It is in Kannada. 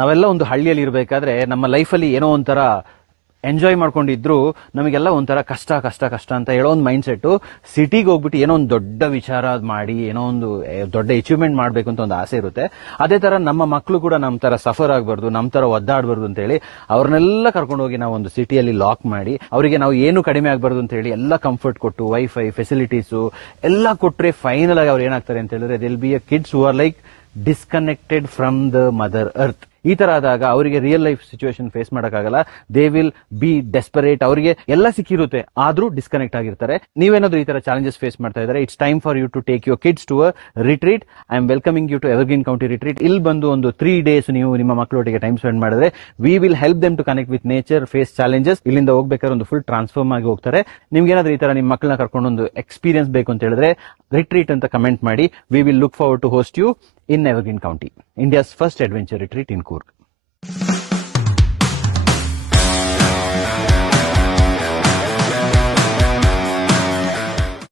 ನಾವೆಲ್ಲ ಒಂದು ಹಳ್ಳಿಯಲ್ಲಿ ಇರಬೇಕಾದ್ರೆ ನಮ್ಮ ಲೈಫಲ್ಲಿ ಏನೋ ಒಂಥರ ಎಂಜಾಯ್ ಮಾಡ್ಕೊಂಡಿದ್ರು ನಮಗೆಲ್ಲ ಒಂಥರ ಕಷ್ಟ ಕಷ್ಟ ಕಷ್ಟ ಅಂತ ಹೇಳೋ ಒಂದು ಮೈಂಡ್ ಸೆಟ್. ಸಿಟಿಗೆ ಹೋಗ್ಬಿಟ್ಟು ಏನೋ ಒಂದು ದೊಡ್ಡ ವಿಚಾರ ಮಾಡಿ ಏನೋ ಒಂದು ದೊಡ್ಡ ಅಚೀವ್ಮೆಂಟ್ ಮಾಡಬೇಕು ಅಂತ ಒಂದು ಆಸೆ ಇರುತ್ತೆ. ಅದೇ ತರ ನಮ್ಮ ಮಕ್ಕಳು ಕೂಡ ನಮ್ಮ ತರ ಸಫರ್ ಆಗಬಾರ್ದು, ನಮ್ಮ ತರ ಒದ್ದಾಡಬಾರ್ದು ಅಂತ ಹೇಳಿ ಅವ್ರನ್ನೆಲ್ಲ ಕರ್ಕೊಂಡು ಹೋಗಿ ನಾವು ಒಂದು ಸಿಟಿಯಲ್ಲಿ ಲಾಕ್ ಮಾಡಿ ಅವರಿಗೆ ನಾವು ಏನು ಕಡಿಮೆ ಆಗಬಾರ್ದು ಅಂತ ಹೇಳಿ ಎಲ್ಲ ಕಂಫರ್ಟ್ ಕೊಟ್ಟು ವೈಫೈ ಫೆಸಿಲಿಟೀಸು ಎಲ್ಲ ಕೊಟ್ರೆ ಫೈನಲ್ ಆಗಿ ಅವ್ರು ಏನಾಗ್ತಾರೆ ಅಂತ ಹೇಳಿದ್ರೆ they'll be a kids who are like disconnected from the mother earth. ಈ ತರ ಆದಾಗ ಅವರಿಗೆ ರಿಯಲ್ ಲೈಫ್ ಸಿಚುವೇಶನ್ ಫೇಸ್ ಮಾಡಕ್ಕಾಗಲ್ಲ. They will be desperate. ಅವರಿಗೆ ಎಲ್ಲ ಸಿಕ್ಕಿರುತ್ತೆ ಆದ್ರೂ ಡಿಸ್ಕನೆಕ್ಟ್ ಆಗಿರ್ತಾರೆ. ನೀವೇನಾದ್ರೂ ಈ ತರ ಚಾಲೆಂಜಸ್ ಫೇಸ್ ಮಾಡ್ತಾ ಇದ್ದಾರೆ, it's time for you to take your kids to a retreat. I am welcoming you to Evergreen County Retreat. ಇಲ್ಲಿ ಬಂದು ಒಂದು 3 days ನೀವು ನಿಮ್ಮ ಮಕ್ಕಳೊಟ್ಟಿಗೆ ಟೈಮ್ ಸ್ಪೆಂಡ್ ಮಾಡಿದ್ರೆ we will help them to connect with nature, face challenges. ಇಲ್ಲಿಂದ ಹೋಗ್ಬೇಕಾದ್ರೆ ಒಂದು ಫುಲ್ ಟ್ರಾನ್ಸ್ಫಾರ್ಮ್ ಆಗಿ ಹೋಗ್ತಾರೆ. ನಿಮ್ಗೆ ಏನಾದ್ರೂ ಈ ತರ ನಿಮ್ಮ ಮಕ್ಕಳನ್ನ ಕರ್ಕೊಂಡು ಒಂದು ಎಕ್ಸ್ಪೀರಿಯನ್ಸ್ ಬೇಕು ಅಂತ ಹೇಳಿದ್ರೆ ರಿಟ್ರೀಟ್ ಅಂತ ಕಮೆಂಟ್ ಮಾಡಿ. We will look forward to host you in Evergreen County, India's first adventure retreat in Coorg.